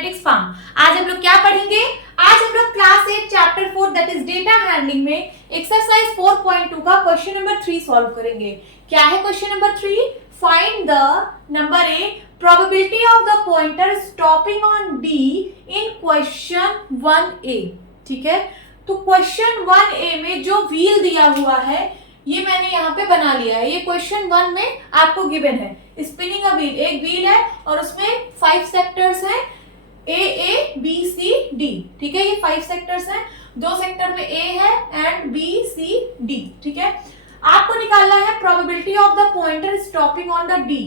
Mathematics farm. आज हम लोग क्या पढ़ेंगे? आज हम लोग class 8 chapter 4 that is data handling में एक्सरसाइज 4.2 का क्वेश्चन नंबर 3 सॉल्व करेंगे। क्या है question number 3? Find the number A probability of the pointer stopping on D in question 1a। ठीक है, तो क्वेश्चन 1a में जो व्हील दिया हुआ है ये मैंने यहाँ पे बना लिया है। ये क्वेश्चन 1 में आपको गिवन है स्पिनिंग अ व्हील, एक व्हील है और उसमें 5 सेक्टर्स हैं ए बी सी डी। ठीक है, ये 5 सेक्टर्स हैं, 2 सेक्टर में ए है एंड बी सी डी। ठीक है, आपको निकालना है probability of the pointer stopping on the D.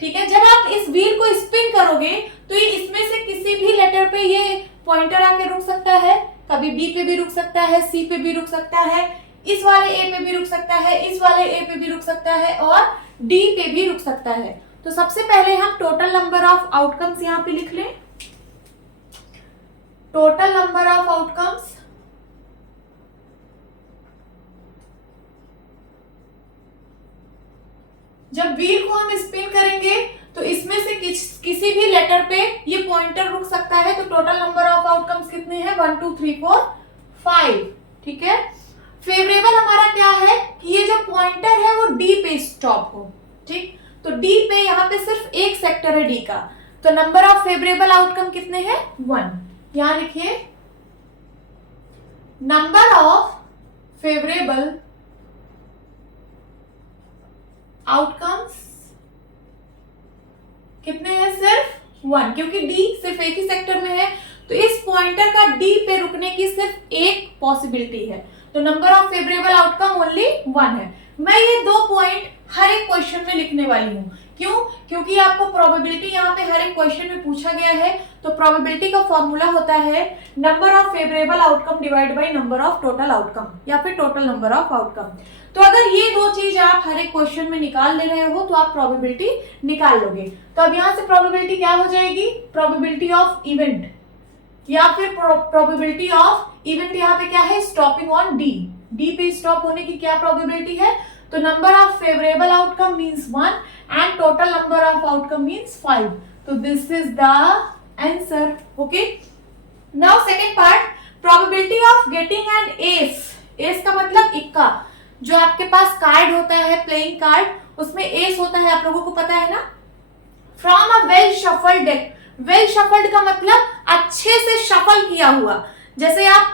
ठीक है, जब आप इस व्हील को स्पिन करोगे तो ये इसमें से किसी भी लेटर पे ये पॉइंटर आके रुक सकता है, कभी बी पे भी रुक सकता है, सी पे भी रुक सकता है, इस वाले ए पे भी रुक सकता है, इस वाले ए पे भी रुक सकता है और डी पे भी रुक सकता है। तो सबसे पहले हम टोटल नंबर ऑफ आउटकम्स यहाँ पे लिख लें। टोटल नंबर ऑफ आउटकम्स जब व्हील को हम स्पिन करेंगे तो इसमें से किसी भी लेटर पे ये पॉइंटर रुक सकता है। तो टोटल नंबर ऑफ आउटकम्स कितने हैं? 1 2 3 4 5। ठीक है, फेवरेबल हमारा क्या है कि ये जो पॉइंटर है वो डी पे स्टॉप हो। ठीक, तो डी पे यहाँ पे सिर्फ एक सेक्टर है डी का, तो नंबर ऑफ फेवरेबल आउटकम कितने हैं? 1। यहां लिखिए नंबर ऑफ फेवरेबल आउटकम्स कितने हैं? सिर्फ 1, क्योंकि डी सिर्फ एक ही सेक्टर में है तो इस पॉइंटर का डी पे रुकने की सिर्फ एक पॉसिबिलिटी है। तो number of favourable outcome only 1 है। मैं ये 2 पॉइंट हर एक क्वेश्चन में लिखने वाली हूँ। क्यों? क्योंकि आपको प्रोबेबिलिटी यहाँ पे हर एक क्वेश्चन में पूछा गया है। तो प्रोबेबिलिटी का फॉर्मूला होता है number of favourable outcome divide by number of total outcome या फिर टोटल नंबर ऑफ आउटकम। तो अगर ये 2 चीज आप हर एक क्वेश्चन में निकाल ले रहे हो तो आप प्रोबेबिलिटी निकाल लोगे। तो अब यहाँ से प्रोबेबिलिटी क्या हो जाएगी? प्रोबेबिलिटी ऑफ इवेंट या फिर प्रोबेबिलिटी ऑफ इवेंट यहाँ पे क्या है? Stopping on D. डी पे स्टॉप होने की क्या प्रोबेबिलिटी है? तो number of favourable outcome means 1 and total number of outcome means 5। तो this is the answer. Okay, now second part, probability of getting an S. S का मतलब इक्का। जो आपके पास कार्ड होता है प्लेइंग कार्ड, उसमें एस होता है, आप लोगों को पता है ना। From a well shuffled deck. Well shuffled का मतलब अच्छे से शफल किया हुआ। जैसे आप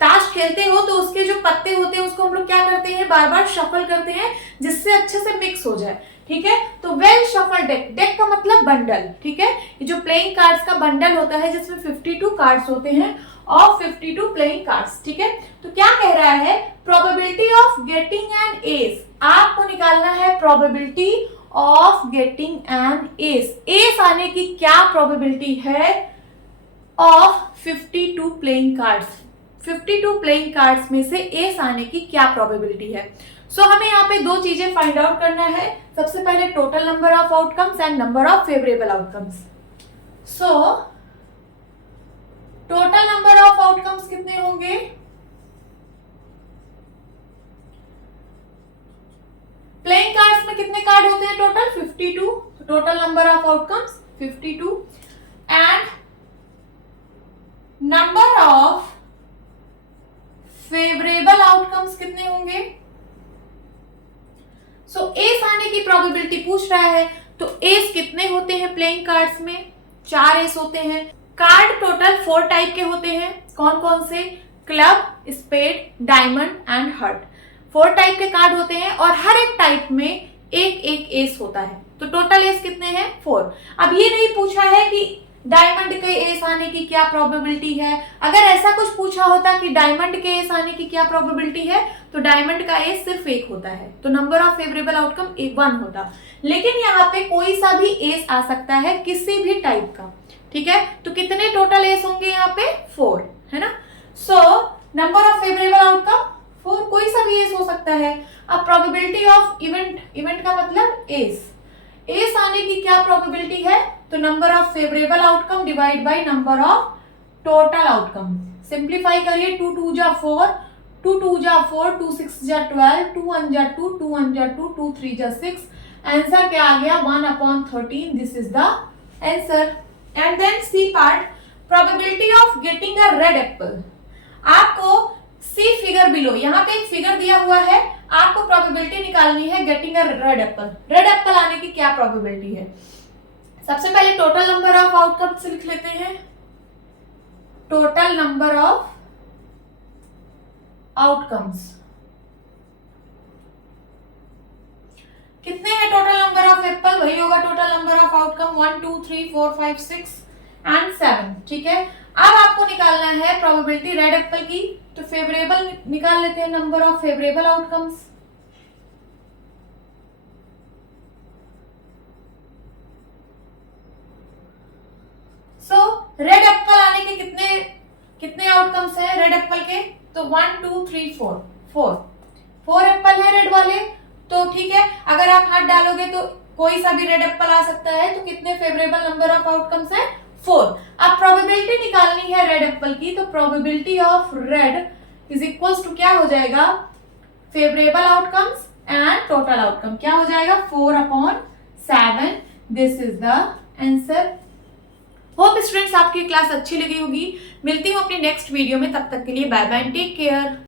ताश खेलते हो तो उसके जो पत्ते होते हैं उसको हम लोग क्या करते हैं? बार बार शफल करते हैं जिससे अच्छे से मिक्स हो जाए। ठीक है, तो वेल शफल डेक। डेक का मतलब बंडल। ठीक है, ये जो प्लेइंग कार्ड्स का बंडल होता है जिसमें 52 कार्ड्स होते हैं और 52 प्लेइंग कार्ड्स। ठीक है, तो क्या कह रहा है? Probability of getting an S. आपको निकालना है probability of getting an S. S आने की क्या प्रोबेबिलिटी है of 52 playing cards. 52 playing cards में से एस आने की क्या प्रोबेबिलिटी है? सो हमें यहाँ पे 2 चीजें फाइंड आउट करना है। सबसे पहले total number of outcomes and number of favourable outcomes. So total number of outcomes कितने होंगे? प्लेइंग कार्ड्स में कितने कार्ड होते हैं total? 52। Total number of outcomes 52 and number of favourable outcomes कितने होंगे? सो एस आने की प्रोबेबिलिटी पूछ रहा है, तो एस कितने होते हैं प्लेइंग कार्ड्स में? 4 एस होते हैं। कार्ड टोटल 4 टाइप के होते हैं। कौन कौन से? Club, spade, diamond and heart. 4 type के कार्ड होते हैं और हर एक टाइप में एक एक एस होता है। तो टोटल एस कितने हैं? 4। अब ये नहीं पूछा है कि डायमंड के एस आने की क्या प्रोबेबिलिटी है। अगर ऐसा कुछ पूछा होता कि डायमंड के एस आने की क्या प्रोबेबिलिटी है तो डायमंड का एस सिर्फ 1 होता है, तो नंबर ऑफ फेवरेबल आउटकम 1 होता। लेकिन यहाँ पे कोई सा भी एस आ सकता है किसी भी टाइप का। ठीक है, तो कितने टोटल एस होंगे यहाँ पे? 4, है ना। So number of favourable outcome 4, कोई सा भी एस हो सकता है। अब प्रोबेबिलिटी ऑफ इवेंट, इवेंट का मतलब एस। एस आने की क्या प्रोबेबिलिटी है? तो number of favourable outcome divide by number of total outcome. Simplify करिए, 2 2 जा 4, 2 2 जा 4, 2 6 जा 12, 2 1 जा 2, 2 1 जा 2, 2 3 जा 6। आंसर क्या आ गया? 1/13। This is the answer. And then C part, probability of getting a red apple. आपको सी फिगर बिलो, यहाँ पे एक फिगर दिया हुआ है, आपको प्रोबेबिलिटी निकालनी है getting a red Apple. Red Apple आने की क्या प्रोबेबिलिटी है? सबसे पहले टोटल नंबर ऑफ आउटकम्स लिख लेते हैं। टोटल नंबर ऑफ आउटकम्स कितने हैं? टोटल नंबर ऑफ एप्पल वही होगा total number of outcome, 1 2 3 4 5 6 and 7। ठीक है, अब आपको निकालना है प्रोबेबिलिटी रेड एप्पल की, तो फेवरेबल निकाल लेते हैं, number of favourable outcomes. So red Apple आने के कितने आउटकम्स हैं रेड एप्पल के? तो 1 2 3 4 4 एप्पल है रेड वाले। तो ठीक है, अगर आप हाथ डालोगे तो कोई सा भी रेड एप्पल आ सकता है। तो कितने फेवरेबल नंबर ऑफ आउटकम्स है? 4। अब प्रोबेबिलिटी निकालनी है रेड एप्पल की, तो probability of red is equals to क्या हो जाएगा? Favourable outcomes and total outcome, क्या हो जाएगा? 4/7। This is the answer. Hope students आपकी क्लास अच्छी लगी होगी। मिलती हूँ अपनी नेक्स्ट वीडियो में, तब तक के लिए बाय बाय, टेक केयर।